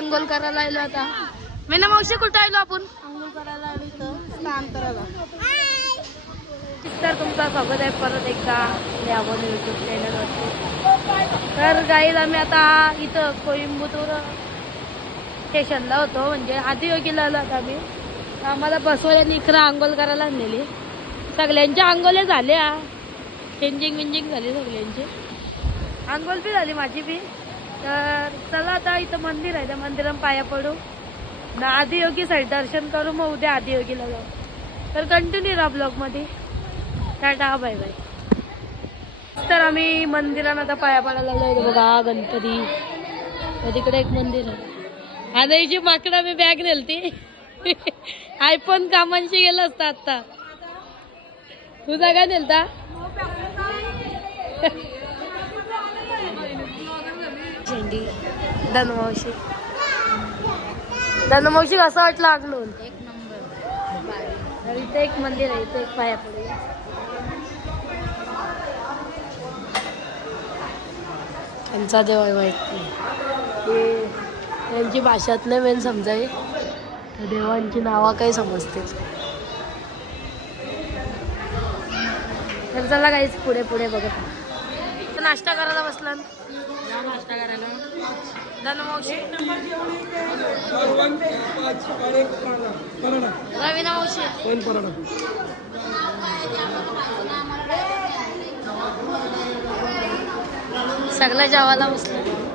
अंघोळ करायला आलो आता. मीना मावशी कुठे आलो आपण? अंघोळ करायला आलो इथं स्नान करायला. तर तुमचं स्वागत आहे परत एकदा आपण यूट्यूब चॅनलवरती. तर गाईज आम्ही आता इथं कोइंबतूर स्टेशनला होतो, म्हणजे आदियोगीला आलो आता आम्ही. आम्हाला बसवाल्याने इकडं अंघोळ करायला आणलेली. सगळ्यांच्या अंघोळे झाल्या, चेंजिंग विंजिंग झाली सगळ्यांची. अंघोळ बी झाली माझी बी. तर चला आता इथं मंदिर आहे, त्या मंदिरात पाया पडू ना, आदियोगी साईड दर्शन करू, मग उद्या आदियोगीला जाऊ. तर कंटिन्यू राहा ब्लॉग मध्ये. Tata bye bye. तर आम्ही मंदिरात आता पाया पडायला लागलो. बघा गणपती, तिकडे एक मंदिर आहे. आदयची माकडा मी बॅग नेलती. आयफोन कामांशी गेला असता आता. तुझा काय नेलता? झेंडी धनुमावशी. धनुमावशी कसं वाटलं अंगलून? एक नंबर. इथे एक मंदिर आहे, इथे एक पाया पडूया. त्यांचा देव आहे माहिती, त्यांची भाषात नाही मेन समजाय, देवांची नावा काही समजते. तर चला काहीच पुढे पुढे बघत. नाश्ता करायला बसला. नाश्ता करायला धनुमावशी, रवीना मावशी, सगळ्या जेवायला बसलं.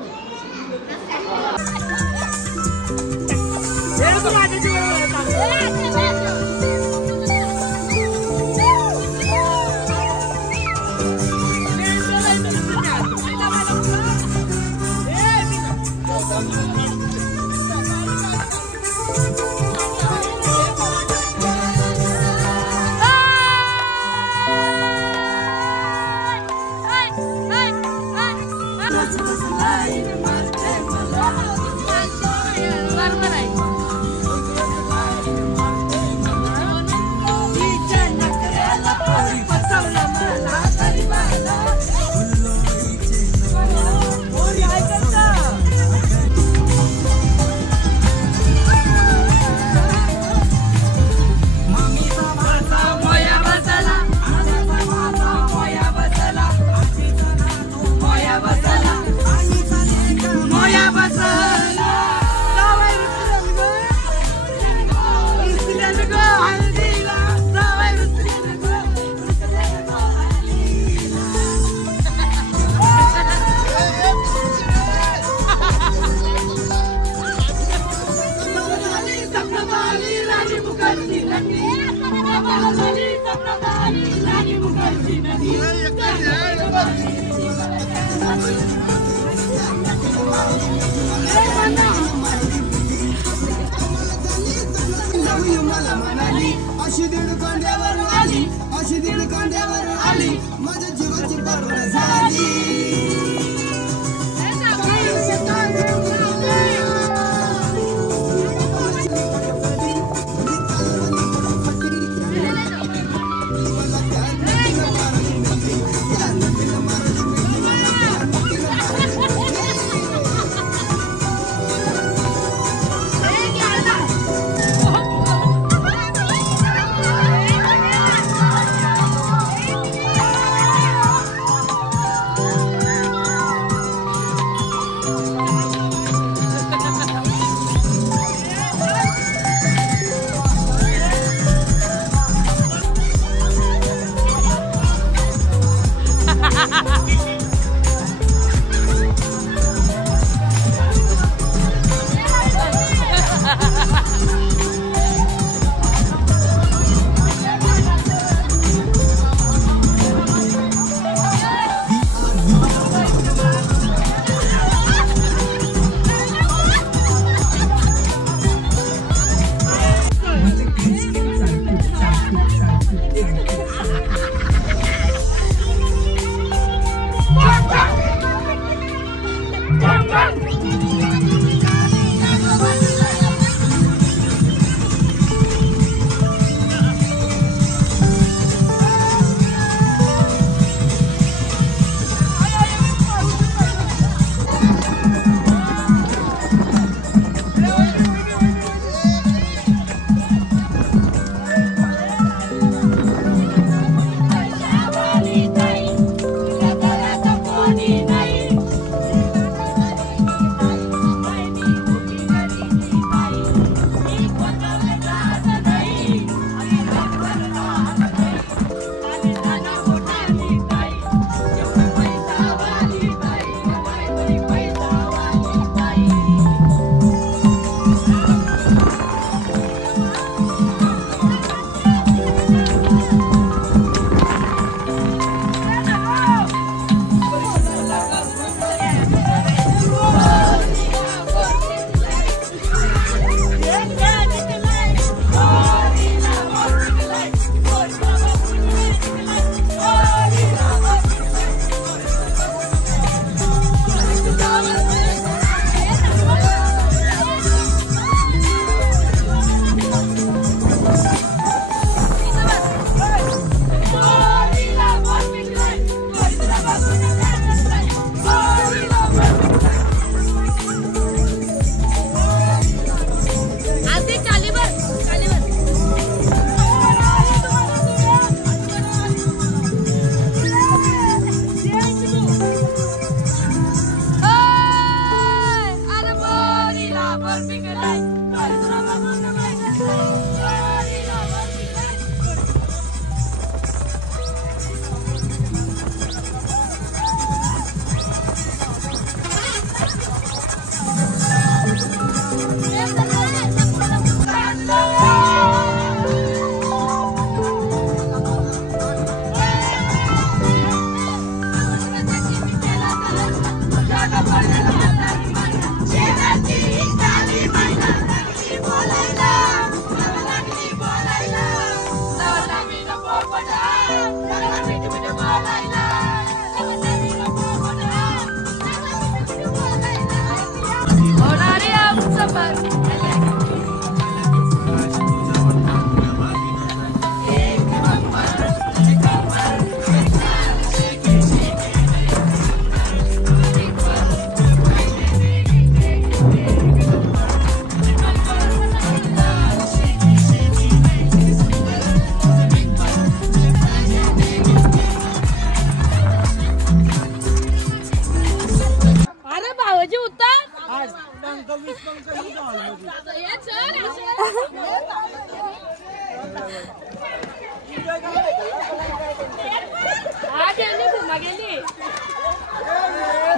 अशी दीड कांड्यावर आली, अशी दीड कांड्यावर आली, माझ्या जीवाची पर्वा झाली.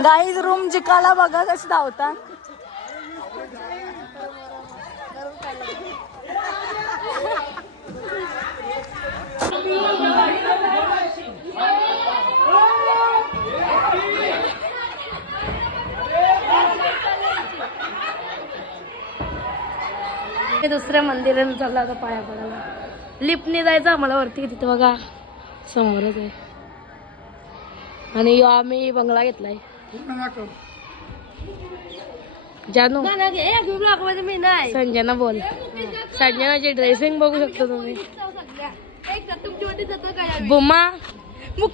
गाईज रूम जिकाला बघा कशी धावतात. दुसऱ्या मंदिरात चालला होता पाया पडायला. लिफ्टने जायचं आम्हाला वरती, तिथे बघा समोरच आहे. आणि आम्ही बंगला घेतलाय. जानू संजना बोल. संजनाची ड्रेसिंग बघू शकता तुम्ही. बुमा तू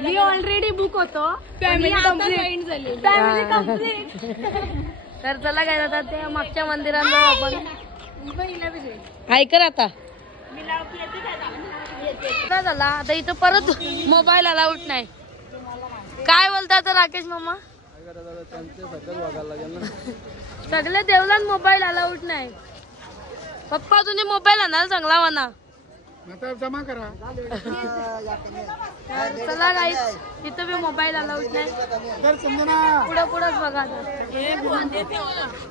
मी ऑलरेडी बुक होतो. तर चला काय जातात ते मागच्या मंदिरात जाऊ आपण. ऐक आता झाला आता इथं परत मोबाईल अलाउड नाही. काय बोलतात राकेश मामा? सगळे देवलात मोबाईल अलाउड नाही. पप्पा तुम्ही मोबाईल आणाल चांगला म्हणा. जमा करा. चला गाईस इथं बी मोबाईल अलाउड नाही. पुढं पुढंच बघा.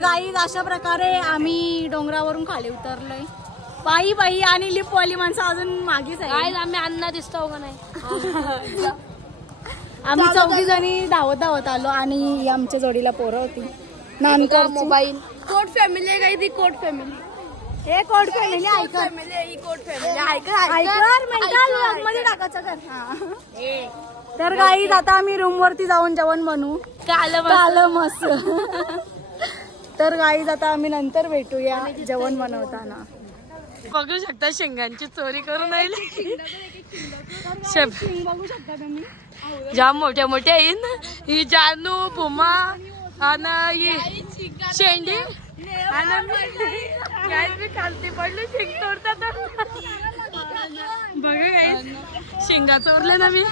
गाईज अशा प्रकारे आम्ही डोंगरावरून खाली उतरलोय पायी पायी. आणि लिफ्टवाली माणसं अजून मागेच आहे. गाईस आम्ही अण्णा दिसतो का नाही? आम्ही 4 जणी धावत आलो आणि आमच्या जोडीला पोरं होती. नानकर मोबाईल कोट फॅमिली आहे काही ती. कोट फॅमिली हे कोट फॅमिली ऐकर मध्ये टाकायचं कर. तर गाईज आता आम्ही रूम वरती जाऊन जेवण बनवू. आलं मस्त. तर गाईज आता आम्ही नंतर भेटूया जेवण बनवताना. बघू शकता शेंगांची चोरी करून राहिली. बघू शकता तुम्ही. जाम मोठ्या मोठ्या येईन. ही जानू बुमा आणि शेंडी मी खालती पडली. शेंग तोडतात. बघू काय शेंगा चोरले ना मी.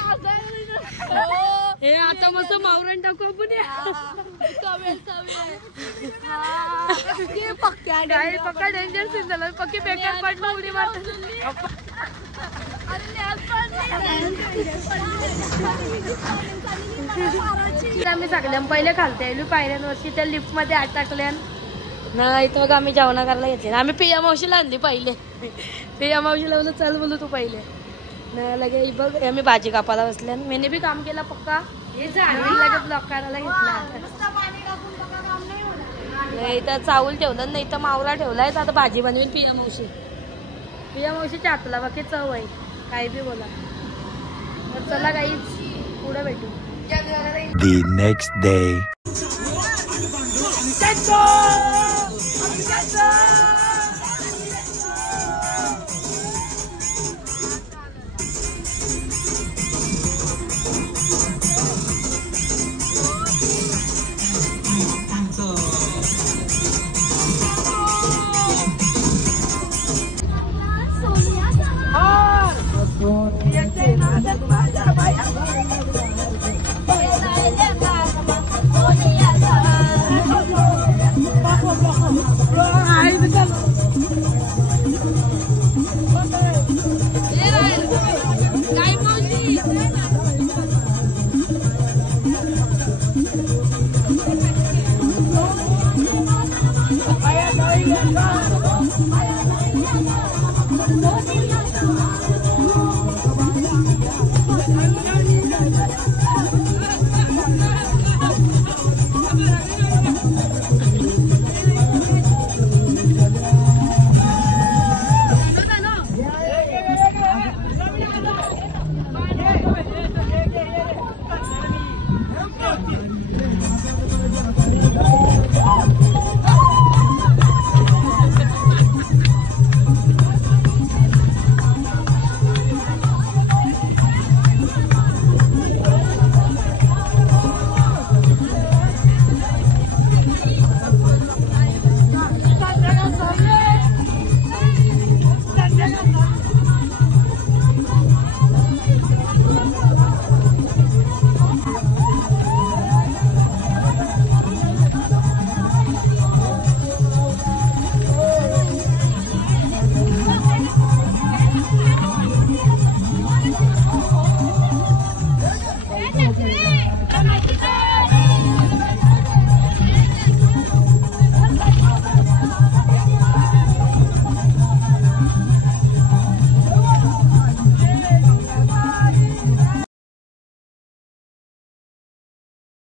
हे आता मस्त मावरण टाकू आपण. पक्का डेंजर सीन झाला. पक्की बेकार पडलं उडी मारत. आम्ही सगळ्या पहिले खालते आलो पायऱ्यांवरची. त्या लिफ्ट मध्ये अटकल्या नाही तर बघा आम्ही जेवणा करायला घेतले. आम्ही पिया मावशीला आणली पहिले. पिया मावशीला बोलू चल बोलू तू पहिले. लगे बघ आम्ही भाजी कापायला बसल्या. मी बी काम केला पक्का. लगे ब्लॉक करायला घेतला. इथं चावल ठेवलं नाही तर मावरा ठेवलाय. आता भाजी बनवेल पिया मावशी. पिया मावशीच्या हातला बाकी चव आहे. काही बी बोला. तर चला काहीच पुढे भेटू. The next day.